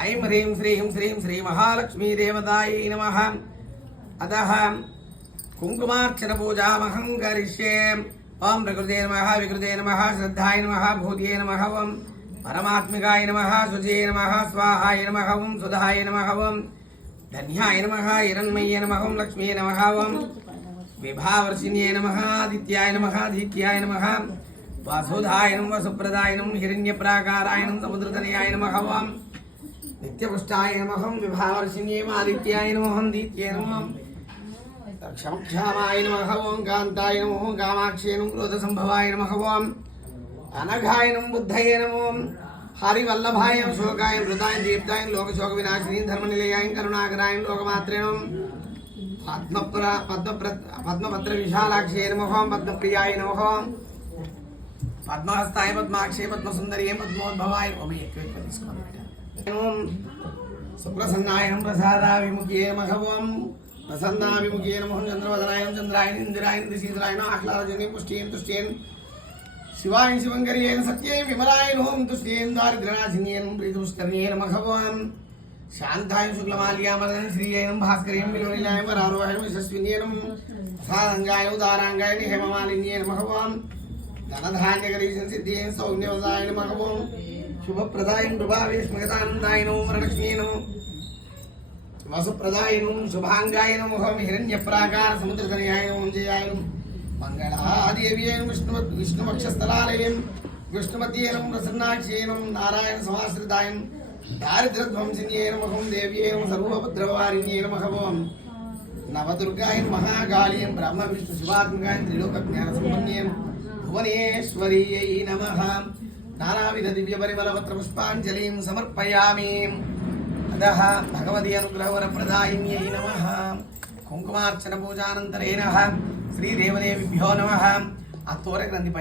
ऐं ह्रीं श्रीं श्री महालक्ष्मी देवतायै नमः। अतः कुंकुमार्चन पूजामहं करिष्ये। ओं प्रकृते नमः, विकृते नमः, श्रद्धाय नमः, भूतये नमः, ओं परमात्मिकाय नमः, शुचे नमः, स्वाहाय नमः, ओं सुधाय नमः, ओं धन्याय नमः, हिरण्मये नमः, ओं लक्ष्मी नमः, ओं विभावर्षिण्ये नमः, आदित्याय नमः, आदित्याय नमः, वासुधाय नमः, वसुप्रदाय नमः, हिरण्यप्राकाराय नमः, समुद्रतनयाय नमः, ओं नित्यपुष्टाय नमः, विभावर्षिण्ये आदित्याय नमः, दित्ये नमः, क्षमक्षामाय नमः, ओं कान्ताय नमः, कामाक्षये नमः, क्रोधसंभवाय नमः, ओं अनघाय नमः, बुद्धये नमः, हरिवल्लभाय शोकाय मृताय दीप्ताय लोकशोक विनाशिनी धर्मनिलयाय करुणाकराय लोकमात्रे नमः, पद्मपत्र विशालाक्षये नमः, पद्मप्रियाय नमः, पद्महस्ताय पद्माक्षये पद्मसुंदर्ये पद्मोद्भवाय ओम सुप्रसन्नाय नमः, प्रसादाभिमुख्ये नमः, ओं प्रसन्नाभिमुख्ये नमः, चंद्रवदनाय चंद्राय इंदिराय दिशीधराय आह्लादजने पुष्टियेन तुष्टियेन शिवाय शिवंकर्येन सत्येन विमलाय नमः, तुष्टियेन दारिद्र्यनाशिन्येन प्रीतुष्कर्ण्ये नमः, ओं शांताय शुक्लमाल्यामदन श्रीये नमः, भास्करेण विलोलिलाय वरारोहाय यशस्विन्ये नमः, सारंगाय उदारांगाय हेममालिन्ये नमः, ओं धनधान्यकरीशन सिद्धिये सौम्यवदाय नमः, ओं शुभप्रदाय प्रभावे स्मगतानंदाय नमः, वरलक्ष्मी नमः, वसुप्रदाय नमः, शुभांगाय नमः, हिरण्यप्राकार समुद्रतनयाय नमः, जयाय नमः, मंगलादेव्यै विष्णुवक्षस्थलालयं विष्णुमत्ये नमः, प्रसन्नाक्ष्ये नमः, नारायण समाश्रिताय दारिद्र्यध्वंसिन्ये नमः, देव्ये नमः, सर्वोपद्रववारिण्ये नमः, ओं नवदुर्गाय महाकालीं ब्रह्म विष्णु शिवात्मकाय त्रिलोकज्ञानसम्पन्ये भुवनेश्वर्यै नमः। नानाविध दिव्यपरिमलपत्र पुष्पाञ्जलिं समर्पयामि। अतः भगवती अनुग्रहवरप्रदायिन्यै नमः। कुंकुमार्चन पूजानन्तरेण श्रीदेवदेवीभ्यो नमः। आ तोरग्रन्थिपै